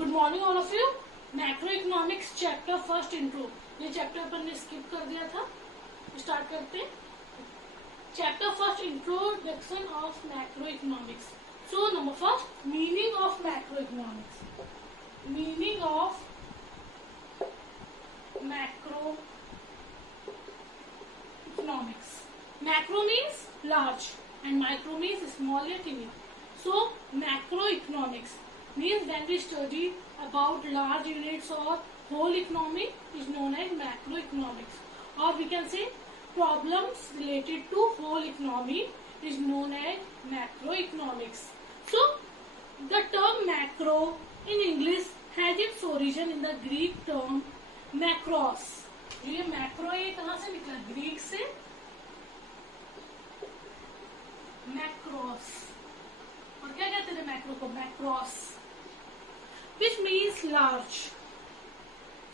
Good morning all of you. Macro economics chapter first intro, ये chapter अपन ने skip कर दिया था। स्टार्ट करते हैं। Chapter first introduction of macro economics. So number first, meaning of macro economics. Meaning of macro economics. Macro means large and micro means small or teeny. So macroeconomics means when we study about large units or whole economy is known as macroeconomics, or we can say problems related to whole economy is known as macroeconomics. So the term macro in English has its origin in the Greek term macros. ये macro ये कहाँ से निकला? Greek से macros. और क्या कहते थे मैक्रो को? Macros, which means large.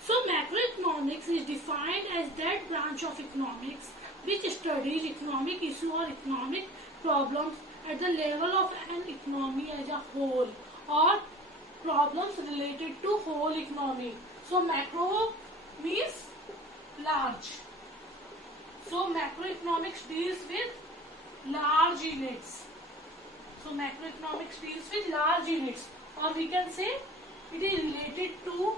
So macroeconomics is defined as that branch of economics which studies economic issue or economic problems at the level of an economy as a whole, or problems related to whole economy. So macro means large. So macroeconomics deals with large units. So macroeconomics deals with large units, or we can say it is related to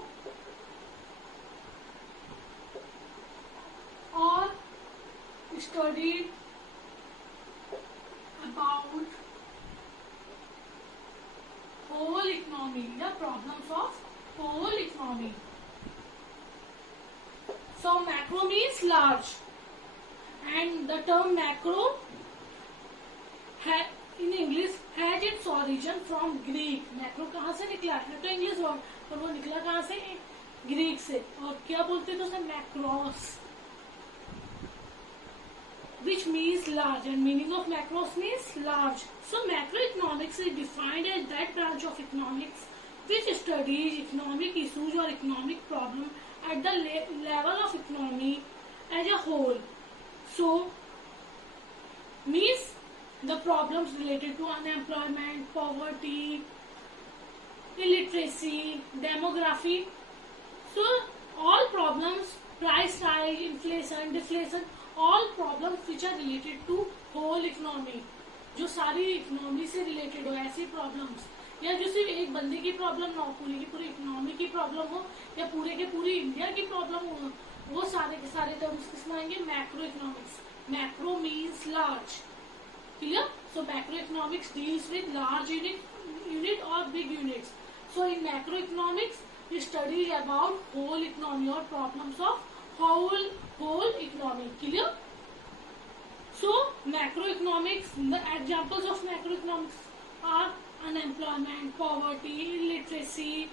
or studied about whole economy, the problems of whole economy. So macro means large, and the term macro in English has its origin from Greek. Macro कहाँ से निकला है? तो English word, पर वो निकला कहाँ से? ग्रीक से। और क्या बोलते थे उसे? Macros, which means large, and meaning of macros means large. So macroeconomics is defined as that branch of economics which studies economic issues or economic problem at the level of economy as a whole. So means the problems related to unemployment, poverty, illiteracy, demography. So all problems, price rise, inflation, deflation, all problems which are related to whole economy, जो सारी economy से related हो, ऐसी problems, या जो सिर्फ एक बंदे की प्रॉब्लम ना हो, पूरी की पूरी इकोनॉमी की प्रॉब्लम हो, या पूरे के पूरी इंडिया की प्रॉब्लम हो, वो सारे के सारे टर्म्स किसमें आएंगे? Macro economics. Macro means large. Clear? So macroeconomics deals with large unit or big units. So in macroeconomics, we study about whole economy or problems of whole economy. Clear? So macroeconomics, the examples of macroeconomics are unemployment, poverty, illiteracy,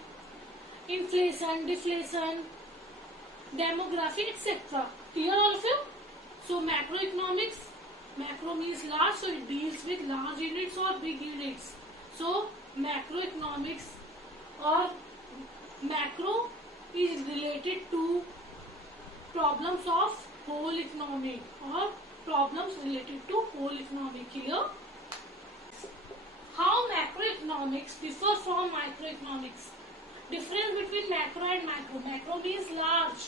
inflation, deflation, demography, etc. Clear all of you? So macroeconomics, macro means large, so it deals with large units or big units. So macroeconomics or macro is related to problems of whole economy or problems related to whole economy. Clear? How macroeconomics differ from microeconomics? Difference between macro and micro. Macro means large.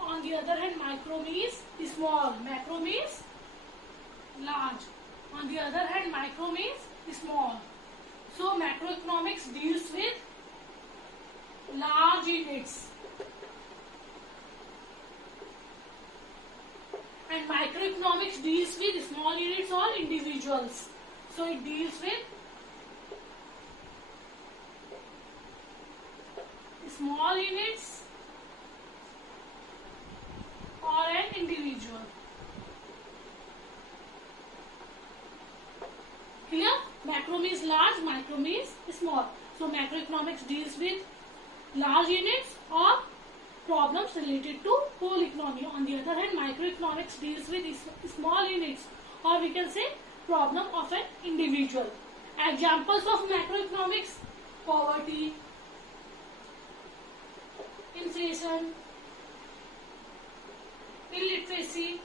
On the other hand, micro means small. Macro means large. On the other hand, micro means small. So macroeconomics deals with large units, and microeconomics deals with small units or individuals. So it deals with small units or an individual. Clear? Macro means large, micro means small. So macroeconomics deals with large units or problems related to whole economy. On the other hand, microeconomics deals with small units, or we can say problem of an individual. Examples of macroeconomics: poverty, inflation, illiteracy,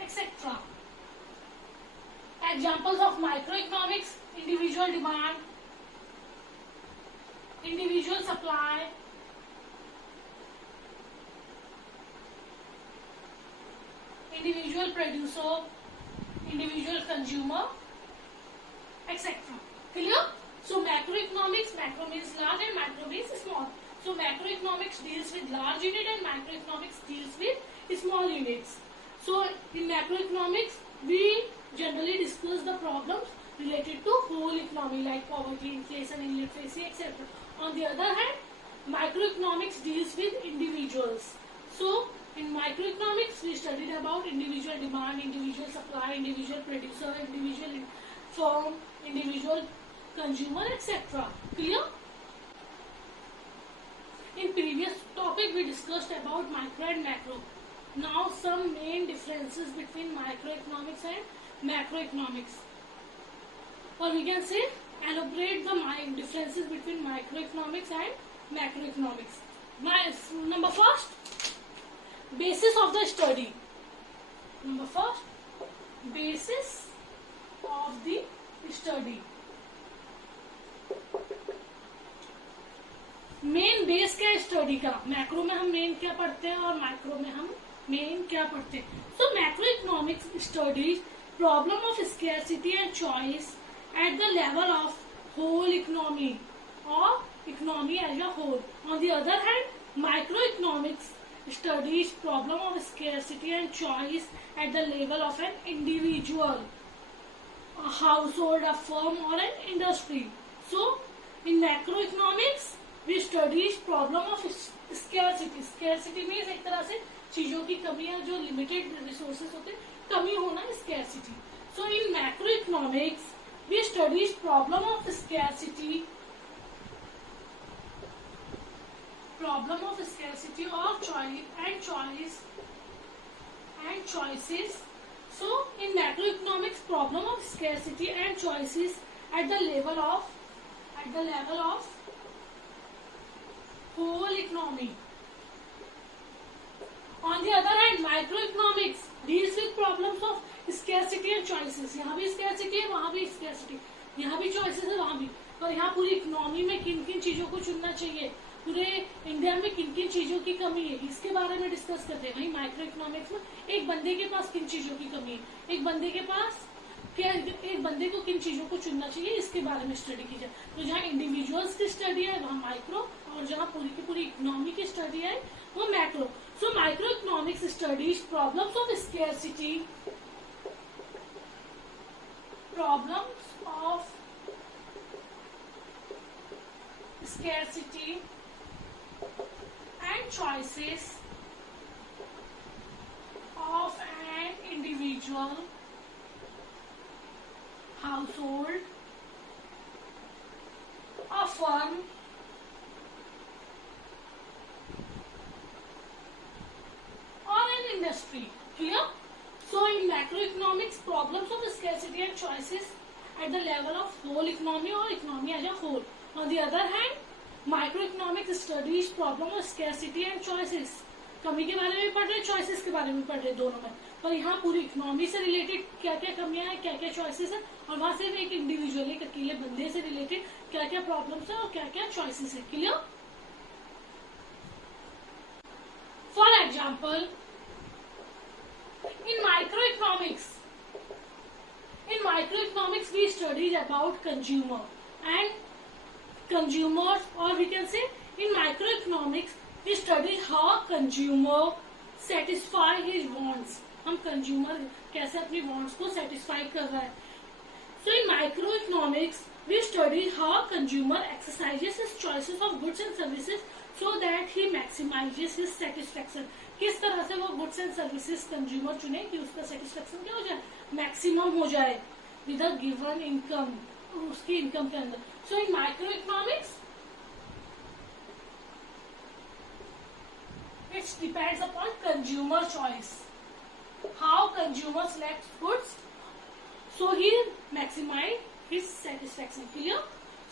etc. Examples of microeconomics: individual demand, individual supply, individual producer, individual consumer, etc. Clear? So macroeconomics, macro means large and micro means small. So macroeconomics deals with large unit and microeconomics deals with small units. So in macroeconomics, we generally discuss the problems related to whole economy like poverty, inflation, illiteracy, etc. On the other hand, microeconomics deals with individuals. So in microeconomics, we studied about individual demand, individual supply, individual producer, individual firm, individual consumer, etc. Clear? In previous topic, we discussed about micro and macro. Now some main differences between microeconomics and macroeconomics. Or we can say elaborate the differences between microeconomics and macroeconomics. Number first, basis of the study. Number first, basis of the study. Main base क्या है study का? Macro में हम main क्या पढ़ते हैं और micro में हम मेन क्या पढ़ते हैं? So macroeconomics studies problem of scarcity and choice at the level of whole economy और economy as a whole. On the other hand microeconomics studies problem of scarcity and choice at the level of an individual, a household, a firm or an industry. So in macroeconomics we studies problem of scarcity. Scarcity means एक तरह से चीजों की कमी या जो limited resources होते हैं कमी होना scarcity. So in macroeconomics we studies problem of scarcity, problem of scarcity or choices. So in macroeconomics problem of scarcity and choices at the level of whole economy. On the other hand microeconomics deals with problems of scarcity and choices. यहाँ भी scarcity है, वहाँ भी scarcity, यहाँ भी choices है, वहाँ भी. और यहाँ पूरी इकोनॉमी में किन किन चीजों को चुनना चाहिए, पूरे इंडिया में किन किन चीजों की कमी है, इसके बारे में डिस्कस करते हैं. वहीं माइक्रो इकोनॉमिक्स में एक बंदे के पास किन चीजों की कमी है, एक बंदे के पास क्या, एक बंदे को किन चीजों को चुनना चाहिए, इसके बारे में स्टडी की जाए. तो जहाँ इंडिविजुअल्स की स्टडी है वहाँ माइक्रो, और जहाँ पूरी की पूरी इकोनॉमी की स्टडी है वो macro. So micro economics studies problems of scarcity, problems of scarcity and choices of an individual, household, a firm, or an industry. Clear? So in macroeconomics problems of scarcity and choices at the level of whole economy or economy as a whole. On the other hand, microeconomics studies problem of scarcity and choices. कमी के बारे में पढ़ रहे, choices के बारे में पढ़ रहे, दोनों में. पर यहाँ पूरी इकोनॉमी से रिलेटेड क्या क्या कमियां हैं, क्या क्या चॉइसेस है, और वहां से एक इंडिविजुअल, एक अकेले बंदे से रिलेटेड क्या क्या प्रॉब्लम्स है और क्या क्या चॉइसेस है. Clear? For example in microeconomics we studied about consumer and consumers, or we can say in microeconomics we study how consumer satisfy his wants. हम consumer कैसे अपनी wants को satisfy कर रहा है. So in microeconomics we study how consumer exercises his choices of goods and services so that he maximizes his satisfaction. किस तरह से वो goods and services consumer चुने कि उसका satisfaction क्या हो जाए, maximum हो जाए with a given income, उसकी इनकम के अंदर. So in microeconomics it depends upon consumer choice, how consumer selects goods so he maximize his satisfaction. Clear?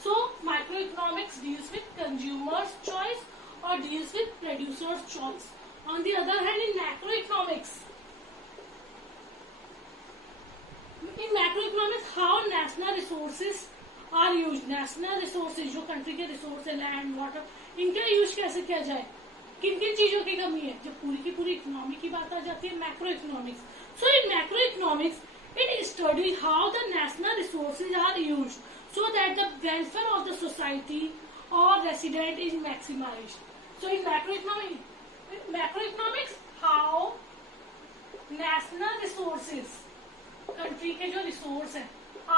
So microeconomics deals with consumer's choice or deals with producer's choice. On the other hand in macroeconomics how national resources are use, national resources जो country के resource है, land water, इनका use कैसे किया जाए, किन किन चीजों की कमी है, जब पूरी की पूरी इकोनॉमी की बात आ जाती है, macro economics. So in macro economics it study how the national resources are use so that the welfare of the society or resident is maximized. So in macroeconomics, how national resources, country के जो resource हैं,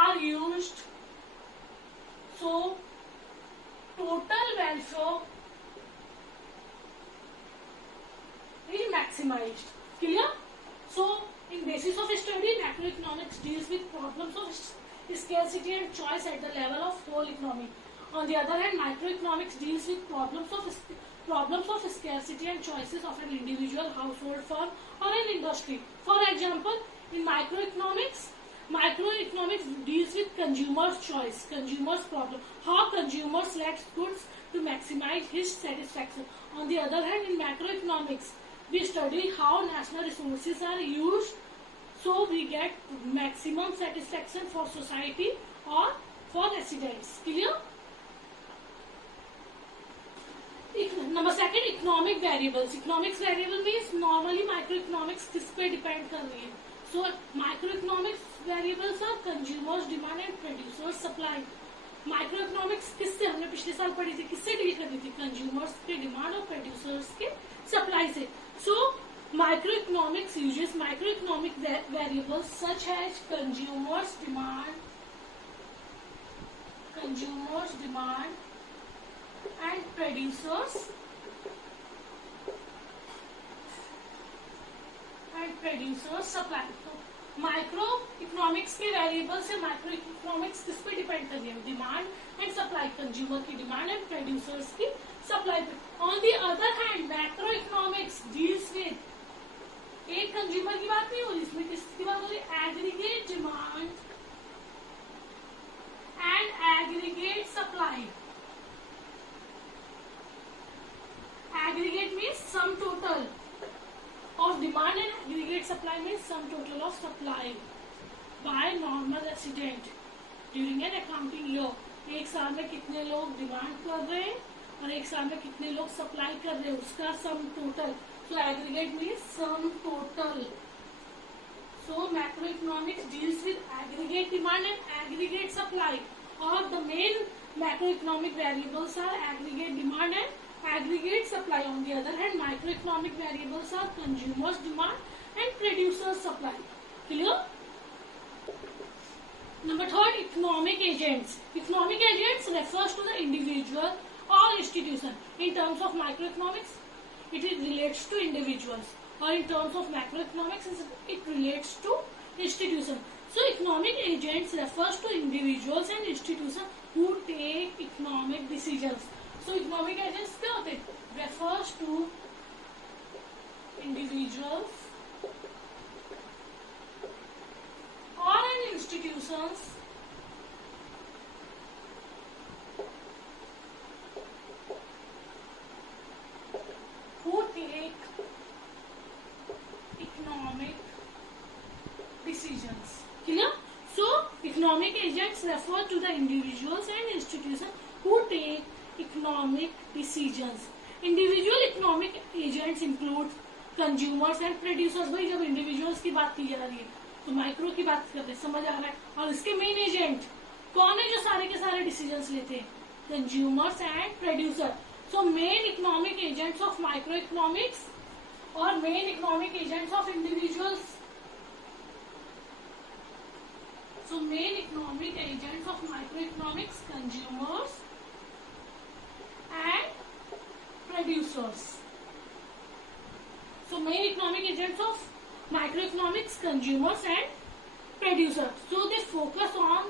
are used so total welfare is maximized. Clear? So in basis of study, macroeconomics deals with problems of scarcity and choice at the level of whole economy. On the other hand, microeconomics deals with problems of scarcity and choices of an individual, household, firm, or an industry. For example, in microeconomics deals with consumers' choice, consumers' problem, how consumers select goods to maximize his satisfaction. On the other hand, in macroeconomics, we study how national resources are used so we get maximum satisfaction for society or for residents. Clear? Number second, economic variables. Economics variable means normally microeconomics किस पे depend कर रही है. So microeconomics variables are consumers demand and producers supply. Microeconomics किससे हमने पिछले साल पढ़ी थी, किससे डील कर रही थी, consumers के डिमांड और producers के सप्लाई से. So microeconomics uses microeconomic variables such as consumers demand and producers supply. तो माइक्रोइकोनॉमिक्स के वेरिएबल से माइक्रोइकोनॉमिक्स किस पे डिपेंड कर रही है, डिमांड एंड सप्लाई, कंज्यूमर की डिमांड एंड प्रोड्यूसर्स की सप्लाई पे. On the other hand macroeconomics deals with, एक कंज्यूमर की बात नहीं हो रही इसमें, किसकी बात हो रही है, aggregate demand and aggregate supply. Aggregate means sum total of demand and aggregate supply means sum total of supply by normal resident during an accounting year. एक साल में कितने लोग डिमांड कर रहे हैं और एक साल में कितने लोग सप्लाई कर रहे हैं, उसका sum total. So aggregate means sum total. So macroeconomics deals with aggregate demand and aggregate supply, or the main macroeconomic variables are aggregate demand and aggregate supply. On the other hand, microeconomic variables are consumers demand and producers supply. Clear? Number third, economic agents. Economic agents refers to the individual or institution. In terms of microeconomics, it relates to individuals, or in terms of macroeconomics, it relates to institution. So economic agents refers to individuals and institutions who take economic decisions. So economic agents क्या होते हैं, refers to individuals or an institutions who take economic decisions. Clear? So economic agents refer to the individuals and institutions who take economic decisions. Individual economic agents include consumers and producers. भाई जब individuals की बात की जा रही है तो micro की बात करते हैं, समझ आ रहा है. और इसके मेन एजेंट कौन है जो सारे के सारे डिसीजंस लेते हैं, consumers and producer. So main economic agents of microeconomics और main economic agents of individuals. So main economic agents of microeconomics, consumers and producers. So main economic agents of microeconomics, consumers and producers. So they focus on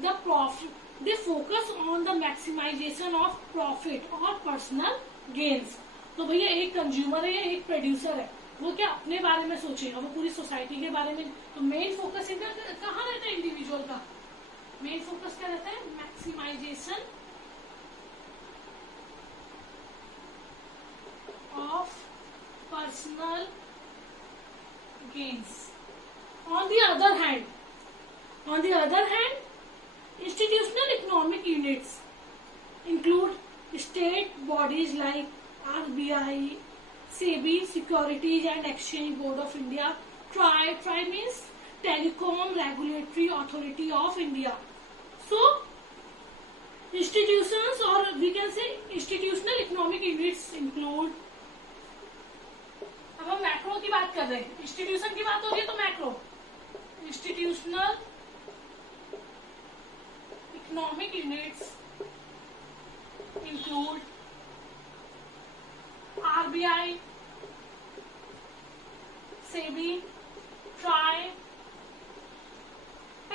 the profit. They focus on the maximization of profit or personal gains. तो भैया एक consumer है या एक producer है, वो क्या अपने बारे में सोचेगा, वो पूरी सोसाइटी के बारे में. तो मेन फोकस इनका कहाँ रहता है, इंडिविजुअल का मेन फोकस क्या रहता है, maximisation of personal gains. On the other hand, Institutional economic units include state bodies like RBI, SEBI, Securities and Exchange Board of India, TRAI. TRAI means Telecom Regulatory Authority of India. So, institutions, or we can say institutional economic units include. अब हम macro की बात कर रहे हैं, institution की बात हो रही है तो macro. Institutional economic units include RBI, SEBI, TRAI,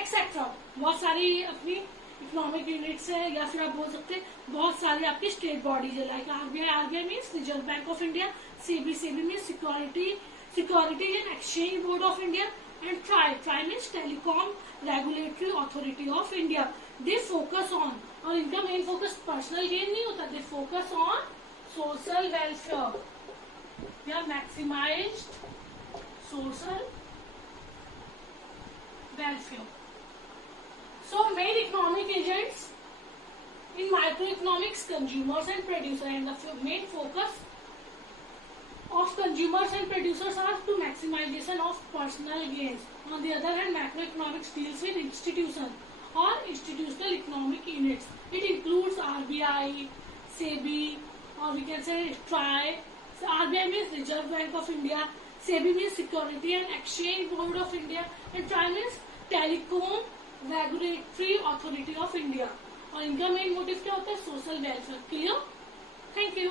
etcetera. बहुत सारी अपनी इकोनॉमिक यूनिट्स है, या फिर आप बोल सकते हैं बहुत सारी आपकी स्टेट बॉडीज है. Like RBI means reserve bank of India, SEBI means securities and exchange board of India, and TRAI means telecom regulatory authority of India. They focus on, और इनका मेन फोकस पर्सनल गेन नहीं होता, they focus on social welfare या maximised social welfare. So main economic agents in microeconomics, consumers and producers, and the main focus of consumers and producers are to maximization of personal gains. On the other hand, macroeconomics deals with institutions or institutional economic units. It includes RBI, SEBI, or we can say TRAI. So RBI means Reserve Bank of India, SEBI means Security and Exchange Board of India, and TRAI means Telecom regulatory authority of India. और इनका main motive क्या होता है? Social welfare. Clear? Thank you.